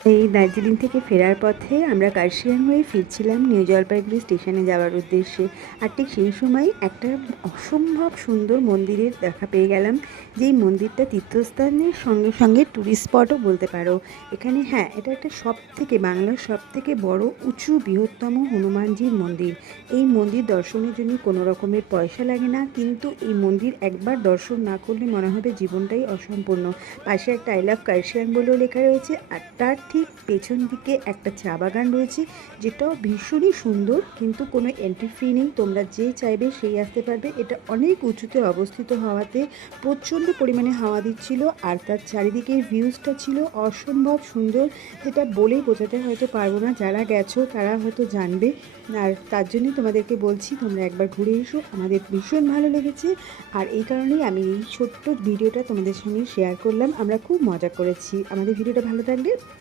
এই দার্জিলিং থেকে ফেরার পথে আমরা কার্শিয়াং হয়ে ফিরছিলাম নিউ জলপাইগুড়ি স্টেশনে যাওয়ার উদ্দেশ্যে। আর ঠিক সেই সময় একটা অসম্ভব সুন্দর মন্দিরের দেখা পেয়ে গেলাম, যেই মন্দিরটা তীর্থস্থানের সঙ্গে সঙ্গে ট্যুরিস্ট স্পটও বলতে পারো। এখানে হ্যাঁ, এটা একটা বাংলার সব থেকে বড় উঁচু বৃহত্তম হনুমানজির মন্দির। এই মন্দির দর্শনের জন্য কোনো রকমের পয়সা লাগে না, কিন্তু এই মন্দির একবার দর্শন না করলে মনে হবে জীবনটাই অসম্পূর্ণ। পাশে একটা আই লাভ কার্শিয়াং বলেও লেখা রয়েছে, আর তার ঠিক পেছন দিকে একটা চা বাগান রয়েছে, যেটাও ভীষণই সুন্দর, কিন্তু কোনো এন্ট্রি ফি নেই, তোমরা যে চাইবে সেই আসতে পারবে। এটা অনেক উঁচুতে অবস্থিত হওয়াতে প্রচণ্ড পরিমাণে হাওয়া দিচ্ছিল, আর তার চারিদিকে ভিউজটা ছিল অসম্ভব সুন্দর, যেটা বলেই বোঝাতে হয়তো পারবো না। যারা গেছো তারা হয়তো জানবে, আর তার জন্যই তোমাদেরকে বলছি তোমরা একবার ঘুরে এসো, আমাদের ভীষণ ভালো লেগেছে। আর এই কারণেই আমি এই ছোট্ট ভিডিওটা তোমাদের সঙ্গে শেয়ার করলাম। আমরা খুব মজা করেছি। আমাদের ভিডিওটা ভালো লাগলে